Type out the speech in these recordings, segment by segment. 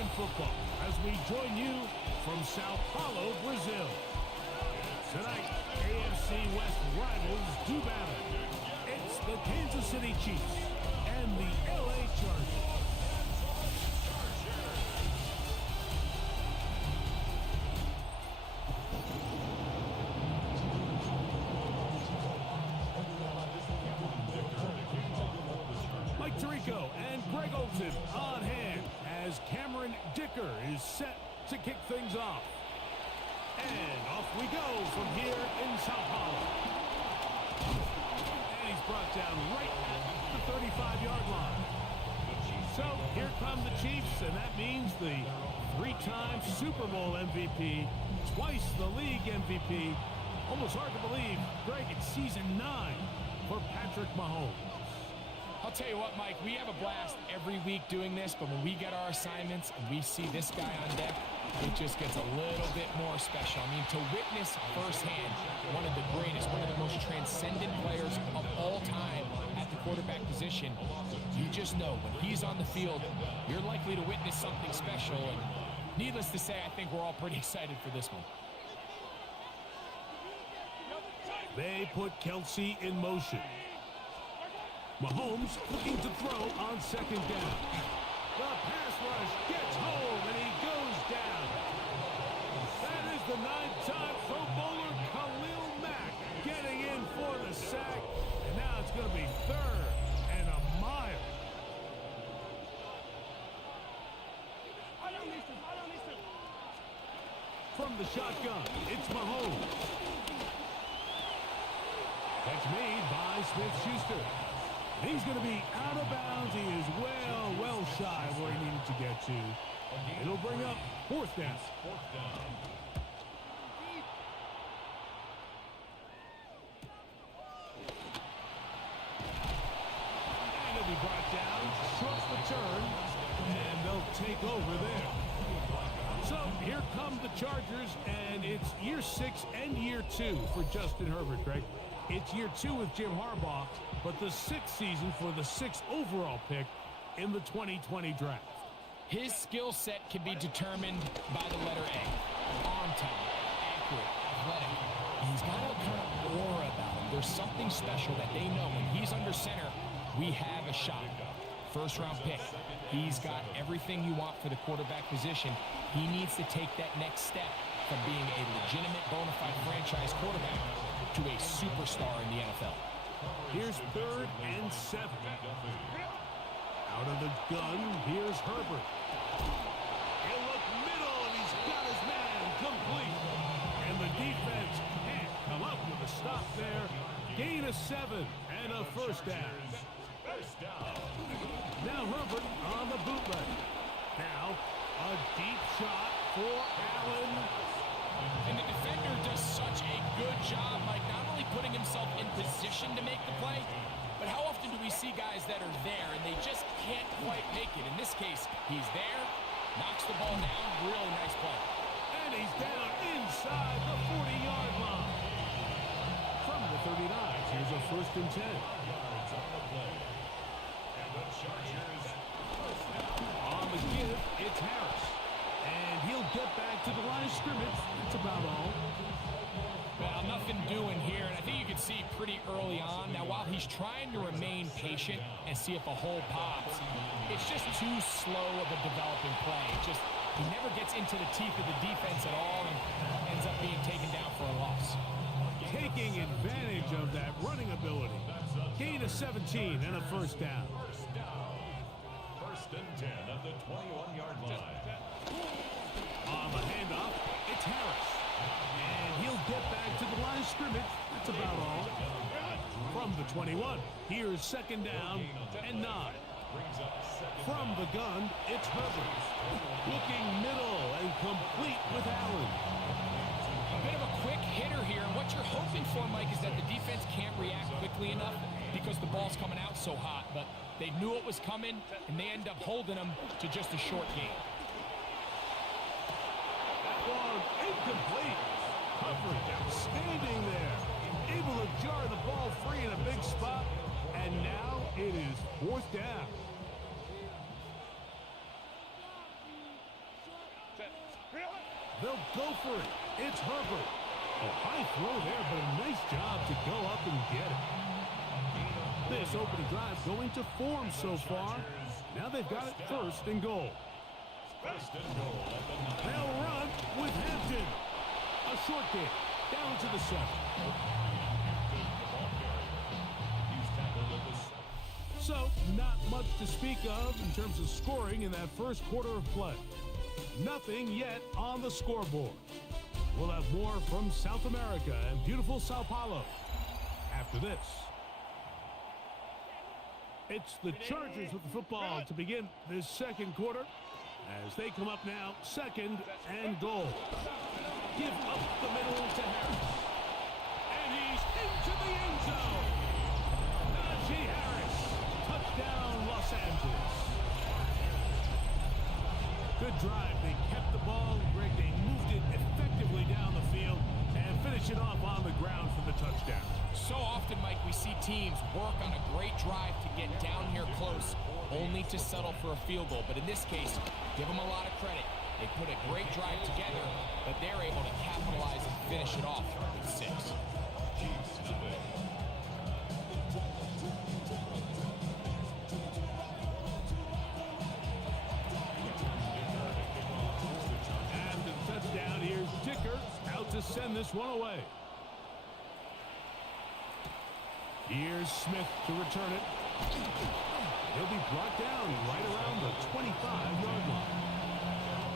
American football as we join you from Sao Paulo, Brazil. Tonight, AFC West rivals do battle. It's the Kansas City Chiefs and the LA Chargers. Mike Tirico and Greg Olsen on hand as Cameron Dicker is set to kick things off. And off we go from here in Sao Paulo. And he's brought down right at the 35-yard line. So here come the Chiefs, and that means the three-time Super Bowl MVP, twice the league MVP. Almost hard to believe, Greg, it's season 9 for Patrick Mahomes. I'll tell you what, Mike, we have a blast every week doing this, but when we get our assignments and we see this guy on deck, it just gets a little bit more special. I mean, to witness firsthand one of the greatest, one of the most transcendent players of all time at the quarterback position, you just know when he's on the field, you're likely to witness something special. And needless to say, I think we're all pretty excited for this one. They put Kelsey in motion. Mahomes looking to throw on second down. The pass rush gets home, and he goes down. That is the 9-time Pro Bowler Khalil Mack getting in for the sack. And now it's going to be third and a mile. From the shotgun, it's Mahomes. Catch made by Smith-Schuster. He's going to be out of bounds. He is well shy of where he needed to get to. It'll bring up fourth down. And he'll be brought down, short return, and they'll take over there. So here come the Chargers, and it's year 6 and year 2 for Justin Herbert, Greg. It's year 2 with Jim Harbaugh, but the 6th season for the 6th overall pick in the 2020 draft. His skill set can be determined by the letter A. Arm talent, accurate, athletic. He's got a kind of aura about him. There's something special that they know when he's under center, we have a shot. First-round pick. He's got everything you want for the quarterback position. He needs to take that next step from being a legitimate, bona fide franchise quarterback to a superstar in the NFL. Here's 3rd and 7. Out of the gun, here's Herbert. He'll look middle, and he's got his man complete. And the defense can't come up with a stop there. Gain of 7 and a first down. Now Herbert on the bootleg. Now a deep shot for Allen. And the defender does such a good job, like not only putting himself in position to make the play, but how often do we see guys that are there and they just can't quite make it? In this case, he's there, knocks the ball down, really nice play. And he's down inside the 40-yard line. From the 39, here's a 1st and 10. On the give, it's Harris. And he'll get back to the line of scrimmage. That's about all. Well, nothing doing here, and I think you can see pretty early on. Now, while he's trying to remain patient and see if a hole pops, it's just too slow of a developing play. He never gets into the teeth of the defense at all and ends up being taken down for a loss. Taking advantage of that running ability. Gain of 17 and a first down. First and 10 at the 21-yard line. On the handoff, it's Harris. And he'll get back to the line of scrimmage. That's about all. From the 21, here's 2nd down and 9. From the gun, it's Herbert. Looking middle and complete with Allen. A bit of a quick hitter here. And what you're hoping for, Mike, is that the defense can't react quickly enough because the ball's coming out so hot. But they knew it was coming, and they end up holding them to just a short gain. That one incomplete. Coverage outstanding there. Able to jar the ball free in a big spot. And now it is 4th down. They'll go for it. It's Herbert. A high throw there, but a nice job to go up and get it. This opening drive going to form so far. Now they've got it first and goal. They'll run with Hampton. A short kick down to the 7. So, not much to speak of in terms of scoring in that first quarter of play. Nothing yet on the scoreboard. We'll have more from South America and beautiful Sao Paulo after this. It's the Chargers with the football to begin this second quarter as they come up now, second and goal. Give up the middle to Harris. And he's into the end zone. Najee Harris. Touchdown, Los Angeles. Good drive. They kept the ball. Greg, they moved it effectively down the field and finish it off on the ground for the touchdown. So often, Mike, we see teams work on a great drive to get down here close, only to settle for a field goal. But in this case, give them a lot of credit. They put a great drive together, but they're able to capitalize and finish it off with 6. And the touchdown, here's Dicker out to send this one away. Here's Smith to return it. He'll be brought down right around the 25-yard line.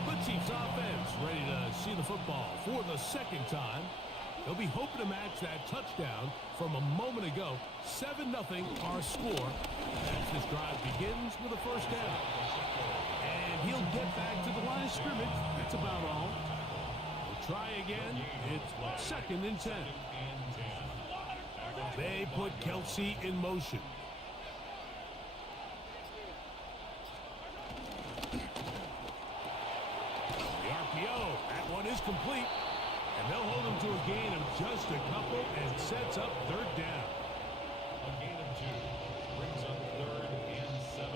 The Chiefs offense ready to see the football for the second time. They'll be hoping to match that touchdown from a moment ago. 7-0 our score as this drive begins with a first down. And he'll get back to the line of scrimmage. That's about all. We'll try again. It's second and 10. They put Kelsey in motion. The RPO, that one is complete. And they'll hold him to a gain of just a couple and sets up third down. A gain of 2 brings up 3rd and 7.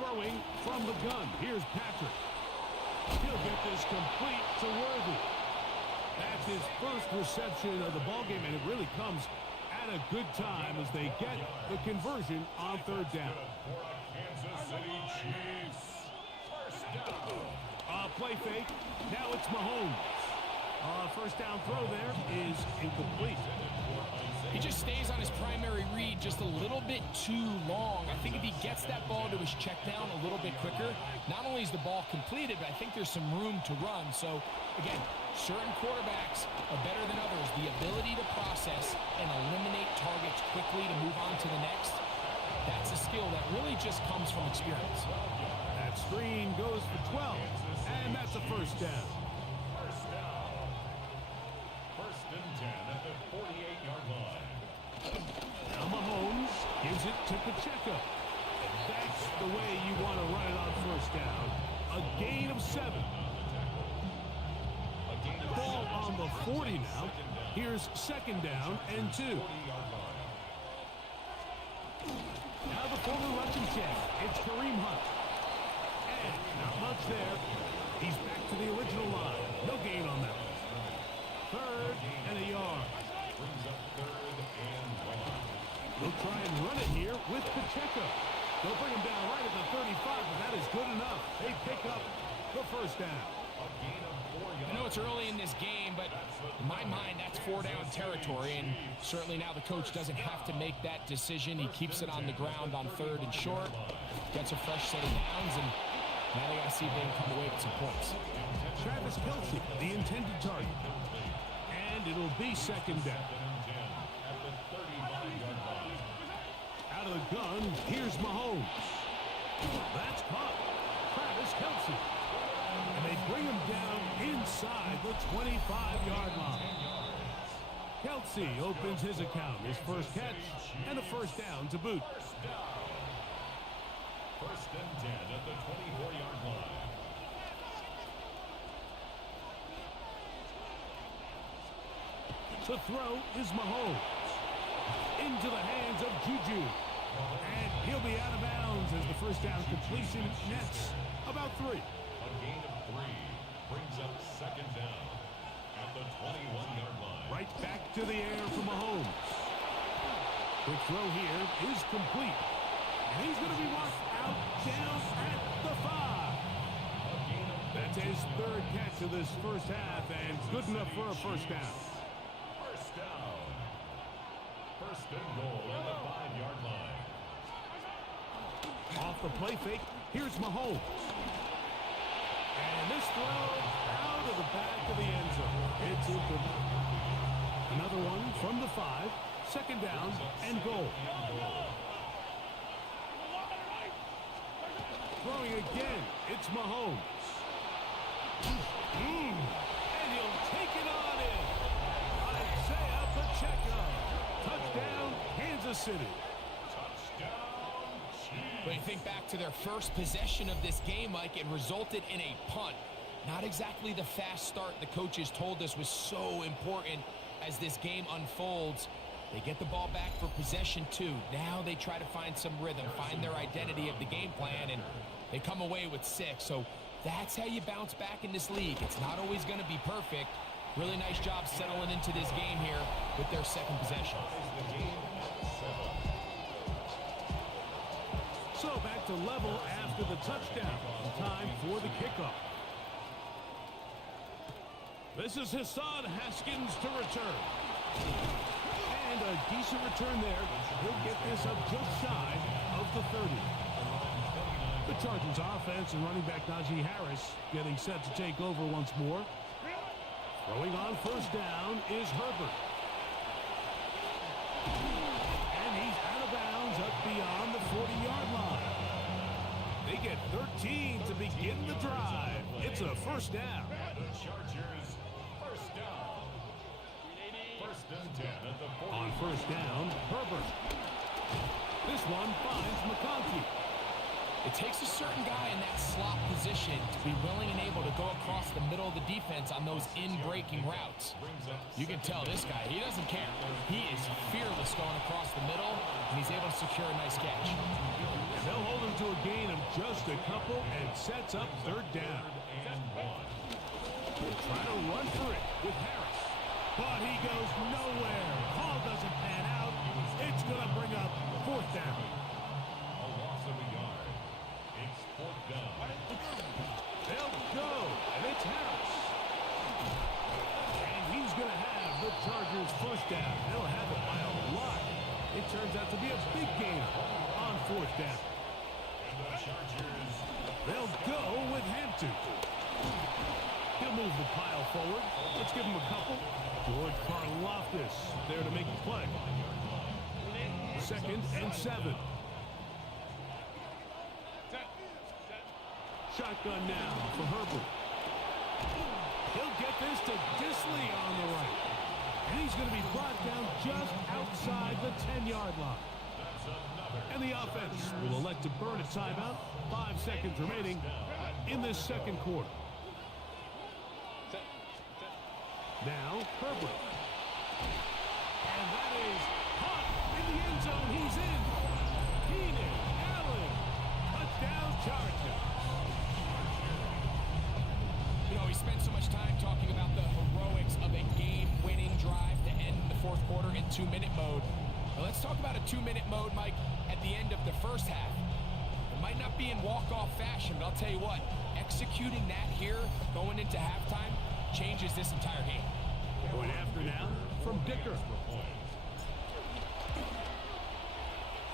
Throwing from the gun. Here's Patrick. He'll get this complete to Worthy. That's his first reception of the ballgame, and it really comes at a good time as they get the conversion on third down. Kansas City Chiefs. First down. Play fake. Now it's Mahomes. First down throw there is incomplete. He just stays on his primary read just a little bit too long. I think if he gets that ball to his check down a little bit quicker, not only is the ball completed, but I think there's some room to run. So, again, certain quarterbacks are better than others. The ability to process and eliminate targets quickly to move on to the next, that's a skill that really just comes from experience. That screen goes for 12, and that's a first down. First and 10 at the 48-yard line. Now Mahomes gives it to Pacheco. And that's the way you want to run it on first down. A gain of 7. Ball on the 40 now. Here's second down and 2. Now the former rushing check. It's Kareem Hunt. And not much there. He's back to the original line. No gain on that one. 3rd and a yard. They'll try and run it here with Pacheco. They'll bring him down right at the 35, but that is good enough. They pick up the first down. I know it's early in this game, but in my mind, that's 4-down territory, and certainly now the coach doesn't have to make that decision. He keeps it on the ground on 3rd and short, gets a fresh set of downs, and now they got to see if they can come away with some points. Travis Kelce, the intended target. And it'll be second down. Out of the gun, here's Mahomes. That's caught. Travis Kelce. And they bring him down inside the 25-yard line. Kelce opens his account. His first catch and a first down to boot. First and 10 at the 24-yard line. The throw is Mahomes. Into the hands of Juju. And he'll be out of bounds as the first down completion nets about 3. A gain of 3 brings up second down at the 21-yard line. Right back to the air for Mahomes. Quick throw here is complete. And he's going to be walked out down at the 5. That's his 3rd catch of this first half, and good enough for a first down. First down. First and goal at the 5-yard line. Off the play fake, here's Mahomes. And this throw out of the back of the end zone. It's incomplete. Another one from the 5. Second down and goal. Throwing again, it's Mahomes. And he'll take it on in. Isaiah Pacheco. Touchdown, Kansas City. But you think back to their first possession of this game, Mike, it resulted in a punt. Not exactly the fast start the coaches told us was so important as this game unfolds. They get the ball back for possession 2. Now they try to find some rhythm, find their identity of the game plan, and they come away with 6. So that's how you bounce back in this league. It's not always going to be perfect. Really nice job settling into this game here with their second possession. So back to level after the touchdown. Time for the kickoff. This is Hassan Haskins to return. And a decent return there. He'll get this up just shy of the 30. The Chargers offense and running back Najee Harris getting set to take over once more. Throwing on first down is Herbert. And he's out of bounds up beyond the 40-yard line. They get 13 to begin the drive. It's a first down. The Chargers, first down. First and 10 at the 40. On first down, Herbert. This one finds McConkey. It takes a certain guy in that slot position to be willing and able to go across the middle of the defense on those in-breaking routes. You can tell this guy, he doesn't care. He is fearless going across the middle, and he's able to secure a nice catch. And they'll hold him to a gain of just a couple and sets up third down. They'll try to run for it with Harris. But he goes nowhere. Call doesn't pan out. It's going to bring up fourth down. A loss of a yard. It's fourth down. They'll go, and it's Harris. And he's going to have the Chargers first down. They'll have it by a lot. It turns out to be a big gain on fourth down. And the Chargers. They'll go with Hampton. He'll move the pile forward. Let's give him a couple. George Karlaftis there to make the play. Second and 7. Shotgun now for Herbert. He'll get this to Disley on the right. And he's going to be brought down just outside the 10-yard line. And the offense will elect to burn a timeout. 5 seconds remaining in this second quarter. Now, Herbert. And that is caught in the end zone. He's in. Keenan Allen. Touchdown Chargers. You know, we spent so much time talking about the heroics of a game-winning drive to end the fourth quarter in 2-minute mode. Now let's talk about a 2-minute mode, Mike, at the end of the first half. It might not be in walk-off fashion, but I'll tell you what, executing that here going into halftime changes this entire game. Going after now from Dicker.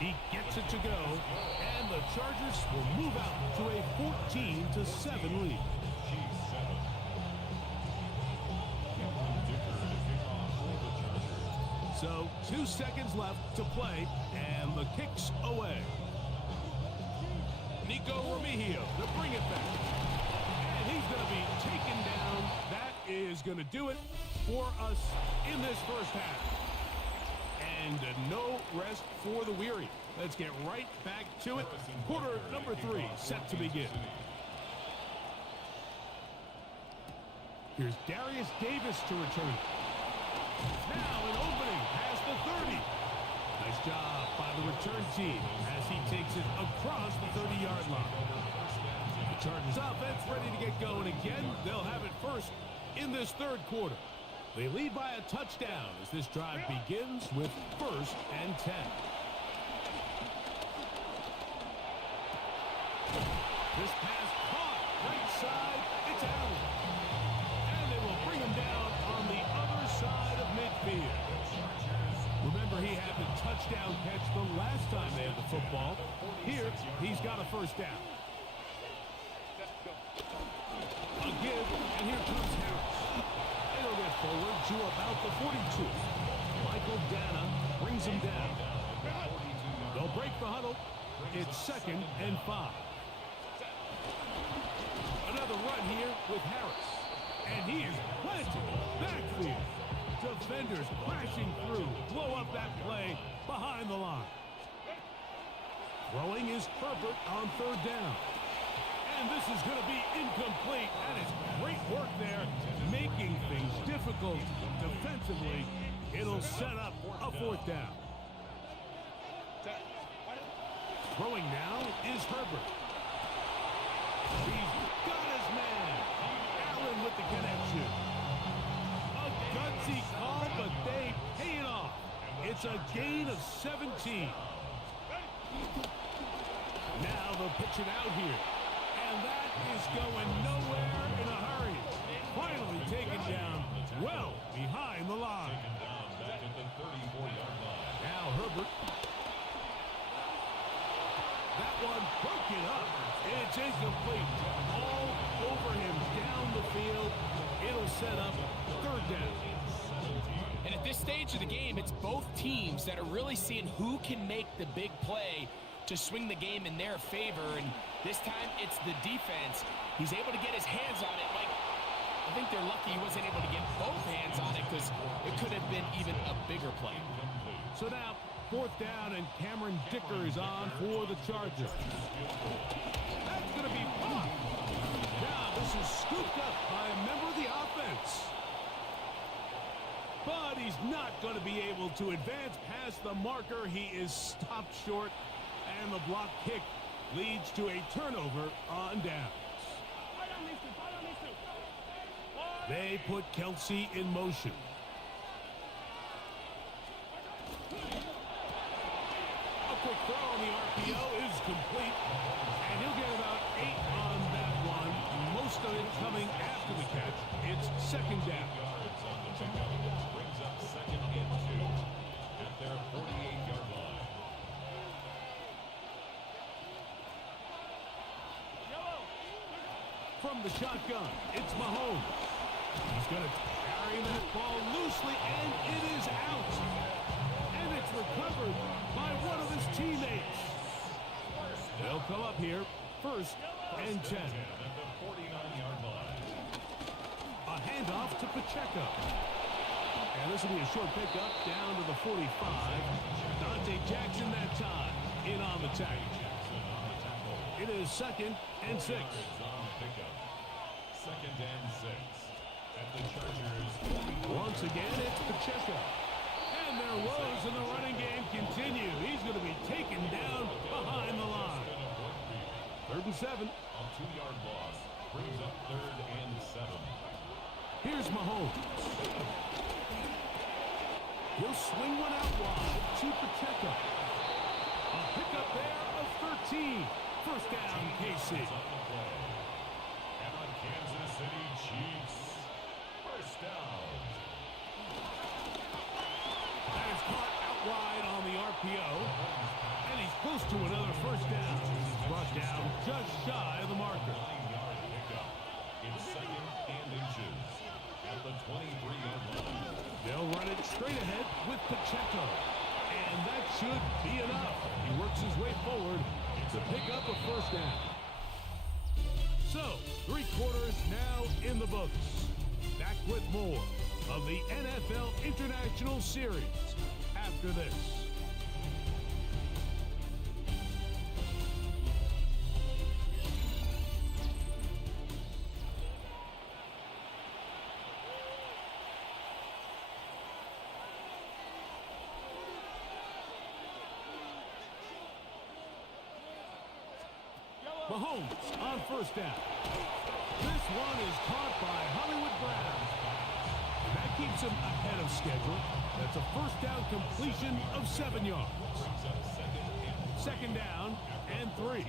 He gets it to go, and the Chargers will move out to a 14-7 lead. So 2 seconds left to play, and the kick's away. Nico Remigio to bring it back. And he's going to be taken down. That is going to do it for us in this first half. And no rest for the weary. Let's get right back to it. Quarter number 3 set to begin. Here's Darius Davis to return. Now an opening past the 30. Nice job by the return team as he takes it across the 30-yard line. The Chargers offense ready to get going again. They'll have it first in this third quarter. They lead by a touchdown as this drive begins with 1st and 10. This pass caught right side. It's Allen. And they will bring him down on the other side of midfield. Remember, he had the touchdown catch the last time they had the football. Here, he's got a first down. A give, and here comes Harris. It'll get forward to about the 42. Michael Dana brings him down. They'll break the huddle. It's 2nd and 5. Another run here with Harris. And he is planted backfield. Defenders crashing through. Blow up that play behind the line. Throwing is Herbert on 3rd down. And this is going to be incomplete. That is great work there, making things difficult defensively. It'll set up a 4th down. Throwing now is Herbert. He's got his man. Allen with the connection. A gutsy call, but they pay it off. It's a gain of 17. Now they'll pitch it out here. And that is going nowhere in a hurry. Finally taken down well behind the line. Now Herbert. That one broken up. It's incomplete. All over him down the field. It'll set up 3rd down. And at this stage of the game, it's both teams that are really seeing who can make the big play to swing the game in their favor, and this time it's the defense. He's able to get his hands on it. Like, I think they're lucky he wasn't able to get both hands on it because it could have been even a bigger play. So now 4th down, and Cameron Dicker is on for the Chargers. That's going to be blocked. Now this is scooped up by a member of the offense. But he's not going to be able to advance past the marker. He is stopped short. And the block kick leads to a turnover on downs. They put Kelsey in motion. A quick throw on the RPO is complete. And he'll get about 8 on that one. Most of it coming after the catch. It's 2nd down. Brings up 2nd and 2 at their 48-yard line. From the shotgun, it's Mahomes. He's going to carry that ball loosely, and it is out. And it's recovered by one of his teammates. They'll come up here, 1st and 10. At the 49-yard line. A handoff to Pacheco. And this will be a short pickup down to the 45. Dante Jackson that time in on the tackle. It is 2nd and 6. 2nd and 6 at the Chargers. Once again, it's Pacheco. And their woes in the running game continue. He's going to be taken down behind the line. 3rd and 7. A 2-yard loss brings up 3rd and 7. Here's Mahomes. He'll swing one out wide to Pacheco. A pickup there of 13. 1st down, KC. And on Kansas City Chiefs, 1st down. That is caught out wide on the RPO. And he's close to another 1st down. He's brought down just shy of the marker. 9-yard pickup. It's 2nd and inches at the 23-yard line. They'll run it straight ahead with Pacheco. And that should be enough. He works his way forward to pick up a 1st down. So, 3 quarters now in the books. Back with more of the NFL International Series after this. Mahomes on first down. This one is caught by Hollywood Brown. That keeps him ahead of schedule. That's a first down completion of 7 yards. Second down and 3.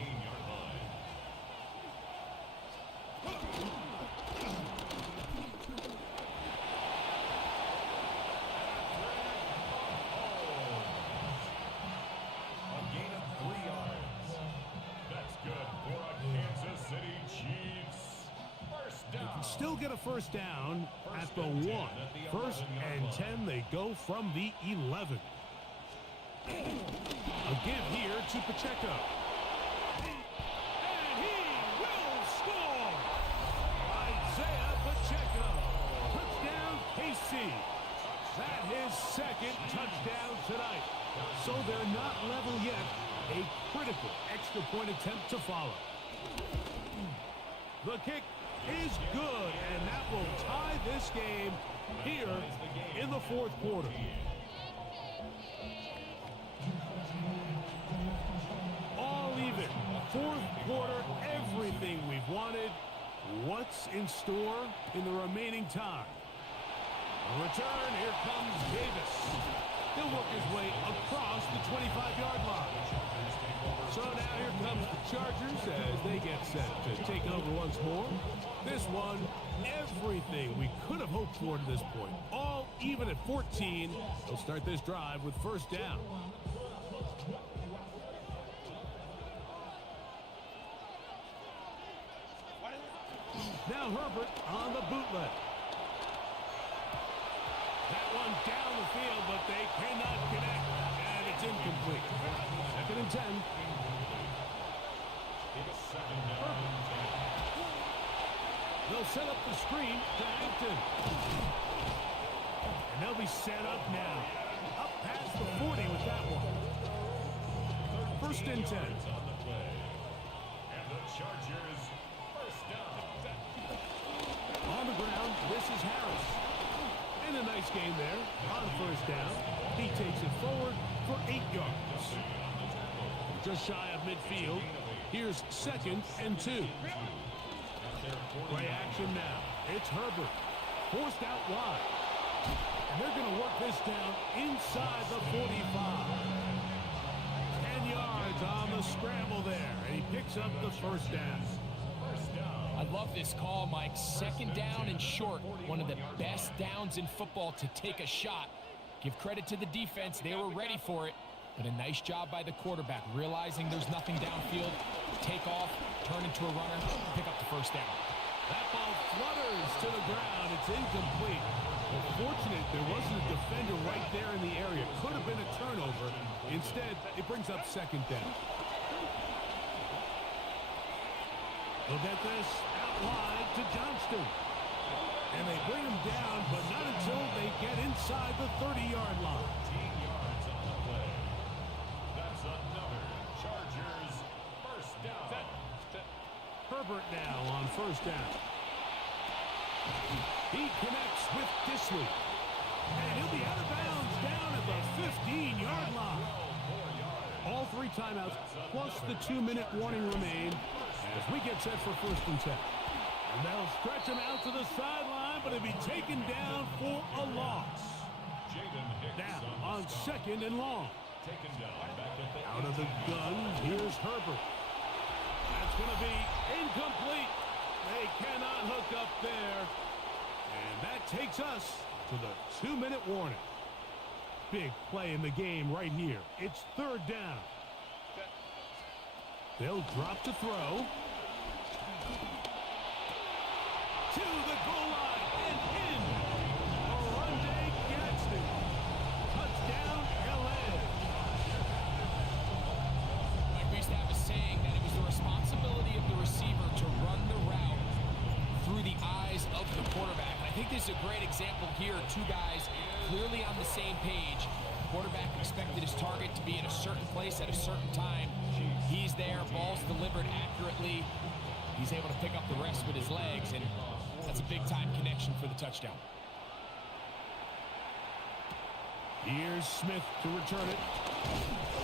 Still get a first down at the 1. First and 10, they go from the 11. A give here to Pacheco. And he will score! Isaiah Pacheco. Touchdown, KC. That his second touchdown tonight. So they're not level yet. A critical extra point attempt to follow. The kick is good, and that will tie this game here in the fourth quarter. All even. Fourth quarter, everything we've wanted. What's in store in the remaining time? A return, here comes Davis. He'll work his way across the 25-yard line. So now here comes the Chargers as they get set to take over once more. This one, everything we could have hoped for to this point. All even at 14. They'll start this drive with first down. Now Herbert on the bootleg. That one down the field, but they cannot connect. And it's incomplete. Second and 10. They'll set up the screen to Hampton. And they'll be set up now. Up past the 40 with that one. First and 10. And the Chargers first down. On the ground, this is Harris. And a nice game there on first down. He takes it forward for 8 yards. Just shy of midfield. Here's second and 2. Play action now. It's Herbert. Forced out wide. And they're going to work this down inside the 45. 10 yards on the scramble there. And he picks up the first down. I love this call, Mike. Second down and short. One of the best downs in football to take a shot. Give credit to the defense. They were ready for it. But a nice job by the quarterback, realizing there's nothing downfield. Take off, turn into a runner, pick up the first down. That ball flutters to the ground. It's incomplete. Well, fortunate there wasn't a defender right there in the area. Could have been a turnover. Instead, it brings up second down. They'll get this out wide to Johnston. And they bring him down, but not until they get inside the 30-yard line. 15 yards on the play. That's another Chargers first down. Herbert now on first down. He connects with Disley. And he'll be out of bounds down at the 15-yard line. All 3 timeouts plus the 2-minute warning remain as we get set for first and 10. And they'll stretch him out to the sideline, but he'll be taken down for a loss. Now on second and long. Taken down back at the Out of the gun, here's Herbert. That's going to be incomplete. They cannot hook up there. And that takes us to the 2-minute warning. Big play in the game right here. It's third down. They'll drop to throw. To the goal line and in. Oronde Gadsden. Touchdown, LA. Like we used to have a saying that it was the responsibility of the receiver to run the route through the eyes of the quarterback. And I think this is a great example here. 2 guys clearly on the same page. Quarterback expected his target to be in a certain place at a certain time. He's there, ball's delivered accurately. He's able to pick up the rest with his legs, and that's a big-time connection for the touchdown. Here's Smith to return it.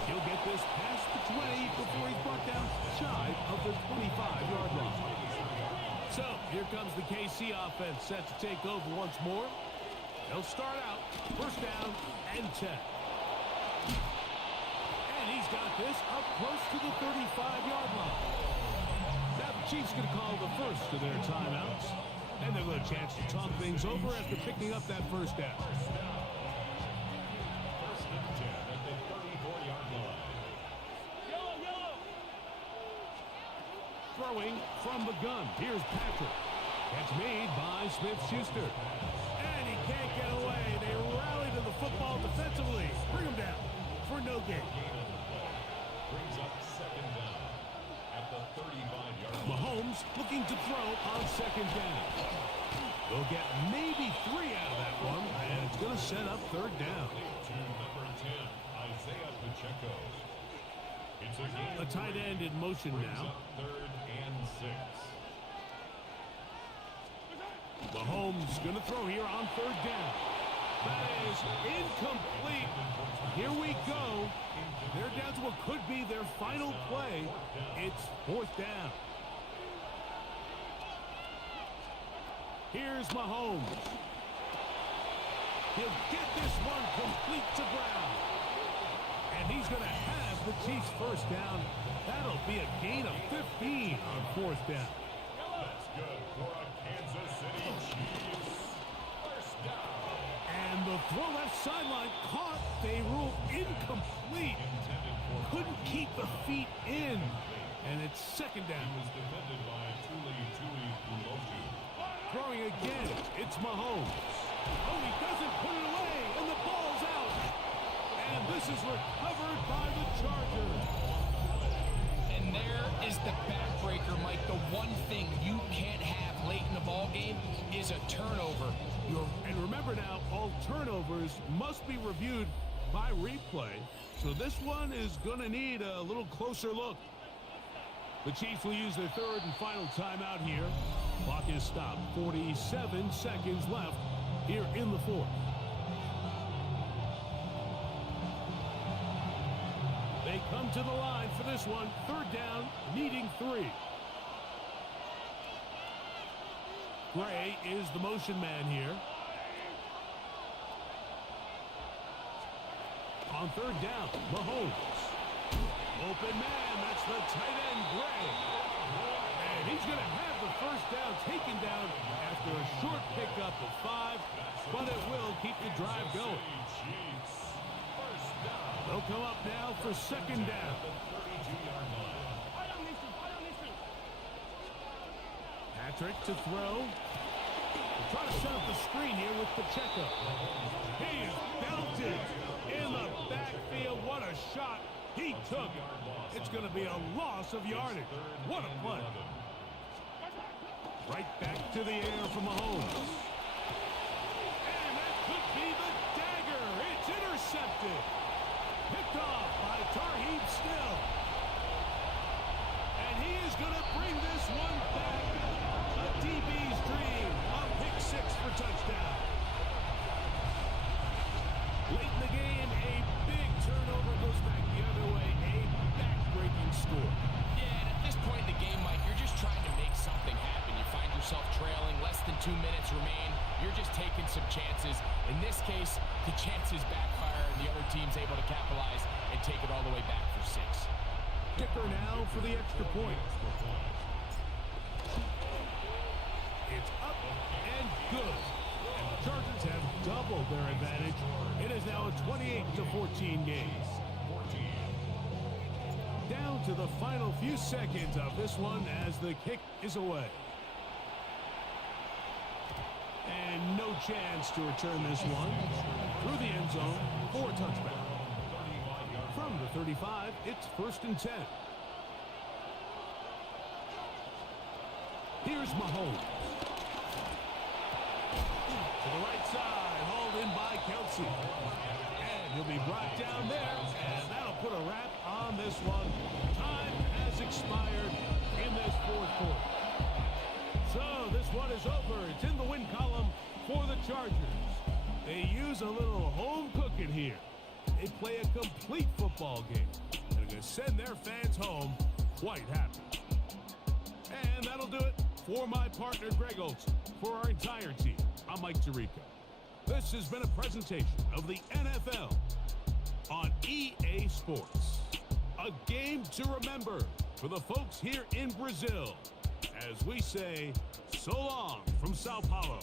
He'll get this past the 20 before he's brought down shy of the 25-yard line. So here comes the KC offense set to take over once more. They'll start out first down and 10. And he's got this up close to the 35-yard line. Now the Chiefs going to call the first of their timeouts. And they'll have a chance to talk things over after picking up that first down. First and 10 at the 34-yard line. Throwing from the gun. Here's Patrick. That's made by Smith-Schuster. And he can't get away. They rally to the football defensively. Bring him down for no gain. Brings up second down at the 35-yard line. Mahomes looking to throw on second down. They'll get maybe 3 out of that one, and it's going to set up third down. To number 10, Isaiah Pacheco. It's A tight end in motion now. Third and 6. Mahomes going to throw here on third down. That is incomplete. Here we go. They're down to what could be their final play. It's fourth down. Here's Mahomes. He'll get this one complete to Brown. And he's going to have the Chiefs first down. That'll be a gain of 15 on fourth down. That's good for a Kansas City Chiefs. First down. And the throw left sideline caught. They rule incomplete. Couldn't keep the feet in. And it's second down. Was defended by Tuli Ulotu. Throwing again. It's Mahomes. Oh, he doesn't put it away. And the ball's out. And this is recovered by the Chargers. And there is the backbreaker, Mike. The one thing you can't have late in the ball game is a turnover. And remember now, all turnovers must be reviewed by replay. So this one is going to need a little closer look. The Chiefs will use their third and final timeout here. Clock is stopped. 47 seconds left here in the fourth. They come to the line for this one. Third down, needing 3. Gray is the motion man here. On third down, Mahomes. Open man, that's the tight end, Gray. And he's going to have the first down taken down after a short pickup of 5, but it will keep the drive going. They'll come up now for second down. Patrick to throw. They'll try to set up the screen here with Pacheco. He is belted in the backfield. What a shot he took. It's going to be a loss of yardage. What a play. Right back to the air from Mahomes. And that could be the dagger. It's intercepted. Picked off by Tarheeb Still. And he is going to bring this one back. A DB's dream. A pick 6 for touchdown. Late in the game, a big turnover goes back the other way. A back-breaking score. Yeah, and at this point in the game, Mike, you're just trying to make something happen. You find yourself trailing, less than 2 minutes remain. You're just taking some chances. In this case, the chances backfire, and the other team's able to capitalize and take it all the way back for 6. Kicker now for the extra point. It's up and good. And the Chargers have doubled their advantage. It is now a 28-14 game. Down to the final few seconds of this one as the kick is away. And no chance to return this one through the end zone for a touchback. From the 35, it's first and 10. Here's Mahomes. To the right side, hauled in by Kelsey. And he'll be brought down there, and that'll put a wrap on this one. Time has expired in this fourth quarter. So this one is over. It's in the win column for the Chargers. They use a little home cooking here. They play a complete football game and are going to send their fans home quite happy. And that'll do it for my partner, Greg Olson. For our entire team, I'm Mike Tirico. This has been a presentation of the NFL on EA Sports. A game to remember for the folks here in Brazil. As we say, so long from Sao Paulo.